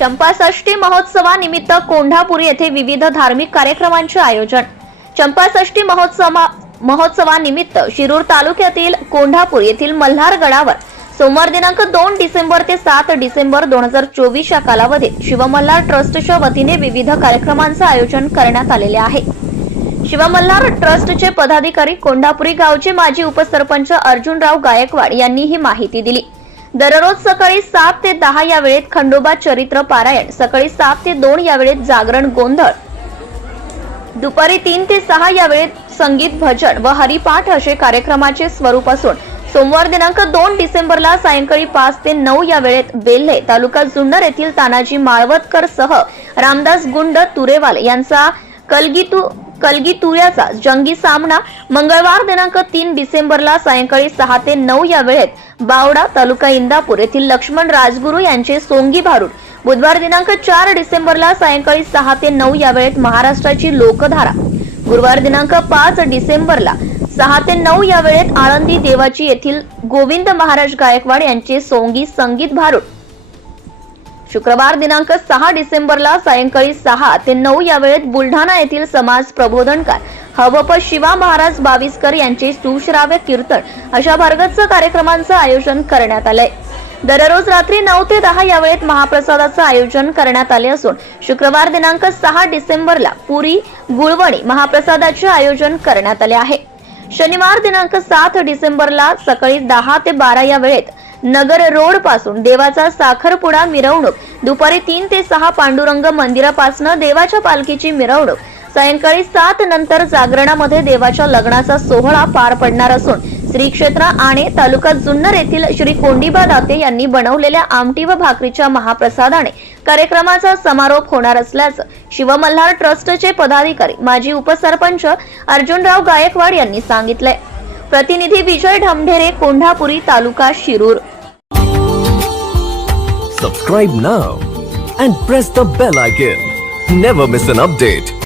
चंपाषष्ठी महोत्सवानिमित्त कोंढापूर येथे विविध धार्मिक कार्यक्रमांचे आयोजन. चंपाषष्ठी महोत्सवा महोत्सवानिमित्त शिरूर तालुक्यातील कोंढापूर येथील मल्हार गडावर सोमवार दिनांक दोन डिसेंबर ते सात डिसेंबर दोन हजार चोवीस या कालावधीत शिवमल्हार ट्रस्टच्या वतीने विविध कार्यक्रमांचे आयोजन करण्यात आलेले आहे. शिवमल्हार ट्रस्टचे पदाधिकारी कोंढापुरी गावचे माजी उपसरपंच अर्जुनराव गायकवाड यांनी ही माहिती दिली. दररोज सकाळी सात ते दहा या वेळेत खंडोबा चरित्र पारायण सकाळी सात ते दोन या वेळेत जागरण गोंधळ. दुपारी तीन ते सहा या वेळेत संगीत भजन व हरिपाठ असे कार्यक्रमाचे स्वरूप असून सोमवार दिनांक दोन डिसेंबरला सायंकाळी पाच ते नऊ या वेळेत बेल्हे तालुका जुन्नर येथील तानाजी माळवतकर सह रामदास गुंड तुरेवाल यांचा कलगीतू कलगी तुऱ्याचा जंगी सामना मंगळवार दिनांक तीन डिसेंबरला सायंकाळी सहा ते नऊ या वेळेत बावडा तालुका इंदापूर येथील लक्ष्मण राजगुरू यांचे सोंगी भारूड. बुधवार दिनांक चार डिसेंबरला सायंकाळी सहा ते नऊ या वेळेत महाराष्ट्राची लोकधारा. गुरुवार दिनांक पाच डिसेंबरला सहा ते नऊ या वेळेत आळंदी देवाची येथील गोविंद महाराज गायकवाड यांचे सोंगी संगीत भारूड. शुक्रवार दिनांक सहा डिसेंबरला सायंकाळी सहा ते नऊ या वेळेत बुलढाणा येथील समाज प्रबोधनकार हवप शिवा महाराज बाविस्कर यांचे सुश्राव्य कीर्तन अशा भरगच्च कार्यक्रमांचं आयोजन करण्यात आलंय. दररोज रात्री नऊ ते दहा या वेळेत महाप्रसादाचं आयोजन करण्यात आले असून शुक्रवार दिनांक सहा डिसेंबरला पुरी गुळवणी महाप्रसादाचे आयोजन करण्यात आले आहे. शनिवार दिनांक सात डिसेंबरला सकाळी दहा ते बारा या वेळेत नगर रोडपासून देवाचा साखरपुडा मिरवणूक. दुपारी तीन ते सहा पांडुरंग मंदिरापासून देवाच्या पालखीची मिरवणूक. सायंकाळी सात नंतर जागरणामध्ये देवाच्या लग्नाचा सोहळा पार पडणार असून श्री क्षेत्र आणि तालुका जुन्नर येथील श्री कोंडीबा दाते यांनी बनवलेल्या आमटी व भाकरीच्या महाप्रसादाने कार्यक्रमाचा समारोप होणार असल्याचं शिवमल्हार ट्रस्टचे पदाधिकारी माजी उपसरपंच अर्जुनराव गायकवाड यांनी सांगितलंय. प्रतिनिधी Vijay Dhamdhere Kondhapuri taluka Shirur Subscribe now and press the bell icon. Never miss an update.